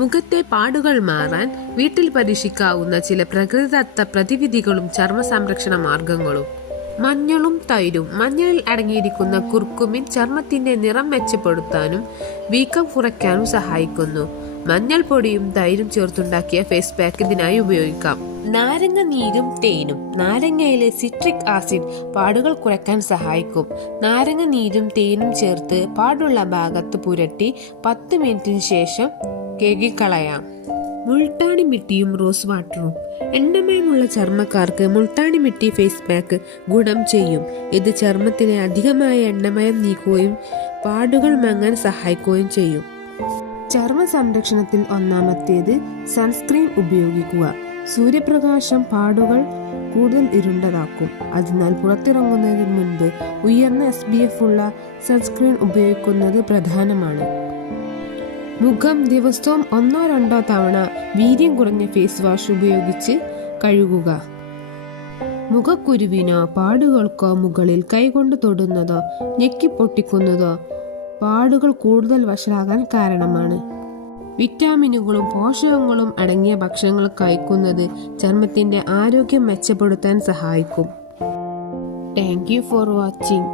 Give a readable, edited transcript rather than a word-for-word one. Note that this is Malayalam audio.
മുഖത്തെ പാടുകൾ മാറാൻ വീട്ടിൽ പരീക്ഷിക്കാവുന്ന ചില പ്രകൃതിദത്ത പ്രതിവിധികളും ചർമ്മ സംരക്ഷണ മാർഗങ്ങളും. മഞ്ഞളും തൈരും. മഞ്ഞളിൽ അടങ്ങിയിരിക്കുന്ന കുർക്കുമിൻ ചർമ്മത്തിന്റെ നിറം മെച്ചപ്പെടുത്താനും വീക്കം കുറയ്ക്കാനും സഹായിക്കുന്നു. മഞ്ഞൾ പൊടിയും തൈരും ചേർത്തുണ്ടാക്കിയ ഫേസ് പാക്ക് ഇതിനായി ഉപയോഗിക്കാം. നാരങ്ങ നീരും തേനും. നാരങ്ങയിലെ സിട്രിക് ആസിഡ് പാടുകൾ കുറയ്ക്കാൻ സഹായിക്കും. നാരങ്ങ നീരും തേനും ചേർത്ത് പാടുള്ള ഭാഗത്ത് പുരട്ടി 10 മിനിറ്റിന് ശേഷം കഴുകിക്കളയാം. മുൾട്ടാണി മിട്ടിയും റോസ് വാട്ടറും. എണ്ണമയമുള്ള ചർമ്മക്കാർക്ക് മുൾട്ടാണി മിട്ടി ഫേസ് പാക്ക് ഗുണം ചെയ്യും. ഇത് ചർമ്മത്തിലെ അധികമായ എണ്ണമയം നീക്കുകയും പാടുകൾ മങ്ങാൻ സഹായിക്കുകയും ചെയ്യും. ചർമ്മ സംരക്ഷണത്തിൽ ഒന്നാമത്തേത് സൺസ്ക്രീൻ ഉപയോഗിക്കുക. സൂര്യപ്രകാശം പാടുകൾ കൂടുതൽ ഇരുണ്ടതാക്കും. അതിനാൽ പുറത്തിറങ്ങുന്നതിന് മുൻപ് ഉയർന്ന SPF ഉള്ള സൺസ്ക്രീൻ ഉപയോഗിക്കുന്നത് പ്രധാനമാണ്. മുഖം ദിവസവും 1-2 തവണ വീര്യം കുറഞ്ഞ ഫേസ് വാഷ് ഉപയോഗിച്ച് കഴുകുക. മുഖക്കുരുവിനോ പാടുകൾക്കോ മുകളിൽ കൈകൊണ്ട് തൊടുന്നതോ ഞെക്കി പൊട്ടിക്കുന്നതോ പാടുകൾ കൂടുതൽ വഷളാകാൻ കാരണമാണ്. വിറ്റാമിനുകളും പോഷകങ്ങളും അടങ്ങിയ ഭക്ഷണങ്ങൾ കഴിക്കുന്നത് ചർമ്മത്തിന്റെ ആരോഗ്യം മെച്ചപ്പെടുത്താൻ സഹായിക്കും. Thank you for watching.